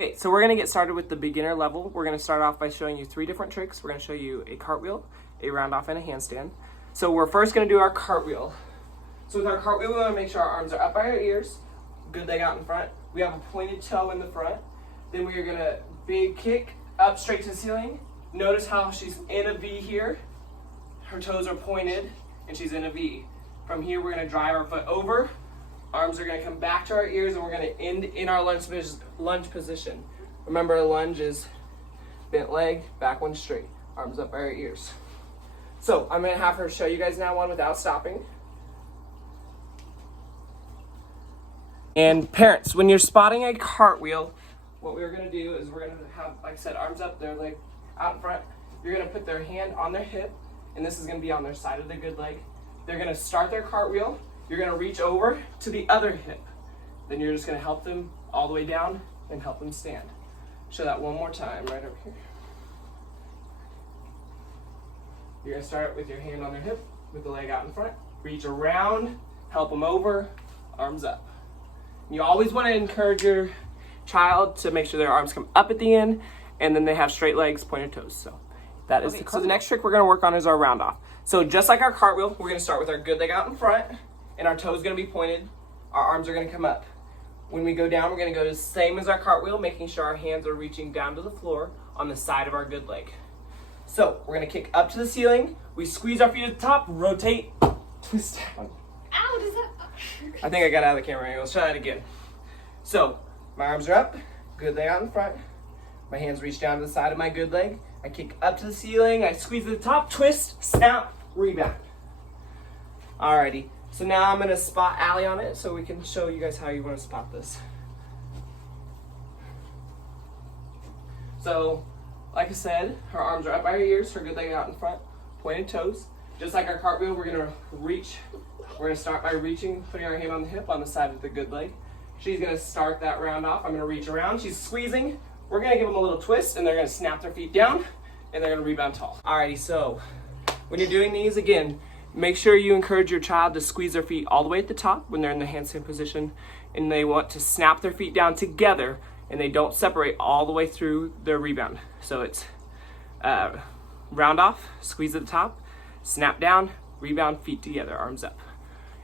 Okay, so we're gonna get started with the beginner level. We're gonna start off by showing you 3 different tricks. We're gonna show you a cartwheel, a round-off, and a handstand. So we're first gonna do our cartwheel. So with our cartwheel, we wanna make sure our arms are up by our ears, good leg out in front. We have a pointed toe in the front. Then we are gonna big kick up straight to the ceiling. Notice how she's in a V here. Her toes are pointed, and she's in a V. From here, we're gonna drive our foot over. Arms are gonna come back to our ears, and we're gonna end in our lunge position. Remember, a lunge is bent leg, back one straight, arms up by our ears. So I'm gonna have her show you guys now one without stopping. And parents, when you're spotting a cartwheel, what we're gonna do is we're gonna have, like I said, arms up, their leg out in front. You're gonna put their hand on their hip, and this is gonna be on their side of the good leg. They're gonna start their cartwheel. You're gonna reach over to the other hip. Then you're just gonna help them all the way down and help them stand. Show that one more time, right over here. You're gonna start with your hand on their hip, with the leg out in front. Reach around, help them over, arms up. You always wanna encourage your child to make sure their arms come up at the end, and then they have straight legs, pointed toes. So that is so the next trick we're gonna work on is our round off. So just like our cartwheel, we're gonna start with our good leg out in front, and our toes gonna be pointed. Our arms are gonna come up. When we go down, we're gonna go the same as our cartwheel, making sure our hands are reaching down to the floor on the side of our good leg. So we're gonna kick up to the ceiling. We squeeze our feet at the top, rotate, twist down. Ow, does that? I think I got out of the camera. Let's try that again. So my arms are up, good leg out in front. My hands reach down to the side of my good leg. I kick up to the ceiling, I squeeze at the top, twist, snap, rebound. Alrighty. So now I'm gonna spot Allie on it so we can show you guys how you wanna spot this. So, like I said, her arms are up by her ears, her good leg out in front, pointed toes. Just like our cartwheel, we're gonna reach. We're gonna start by reaching, putting our hand on the hip on the side of the good leg. She's gonna start that round off. I'm gonna reach around, she's squeezing. We're gonna give them a little twist and they're gonna snap their feet down and they're gonna rebound tall. Alrighty, so when you're doing these, again, make sure you encourage your child to squeeze their feet all the way at the top when they're in the handstand position, and they want to snap their feet down together and they don't separate all the way through their rebound. So it's round off, squeeze at the top, snap down, rebound, feet together, arms up.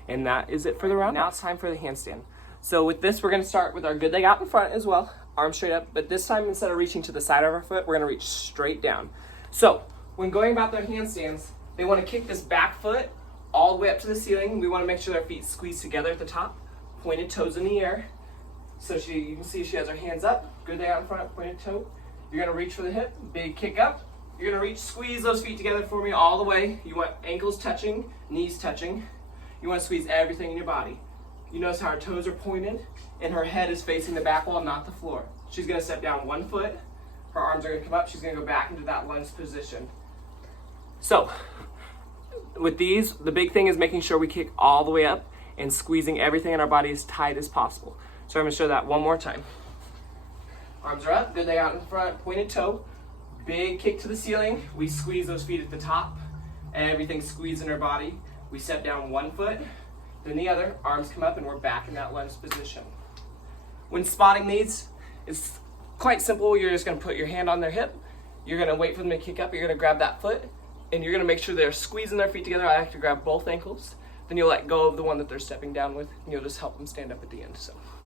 And that is it for the round. Now it's time for the handstand. So with this, we're gonna start with our good leg out in front as well, arms straight up, but this time instead of reaching to the side of our foot, we're gonna reach straight down. So when going about their handstands, they want to kick this back foot all the way up to the ceiling. We want to make sure their feet squeeze together at the top, pointed toes in the air. So you can see she has her hands up, good leg out in front, pointed toe. You're going to reach for the hip, big kick up. You're going to reach, squeeze those feet together for me all the way. You want ankles touching, knees touching. You want to squeeze everything in your body. You notice how her toes are pointed and her head is facing the back wall, not the floor. She's going to step down one foot. Her arms are going to come up. She's going to go back into that lunge position. So with these, the big thing is making sure we kick all the way up and squeezing everything in our body as tight as possible. So I'm gonna show that one more time. Arms are up, good leg out in front, pointed toe, big kick to the ceiling. We squeeze those feet at the top, everything squeezed in our body. We step down one foot, then the other, arms come up and we're back in that lunge position. When spotting these, it's quite simple. You're just gonna put your hand on their hip, you're gonna wait for them to kick up, you're gonna grab that foot, and you're gonna make sure they're squeezing their feet together. I like to grab both ankles. Then you'll let go of the one that they're stepping down with, and you'll just help them stand up at the end. So.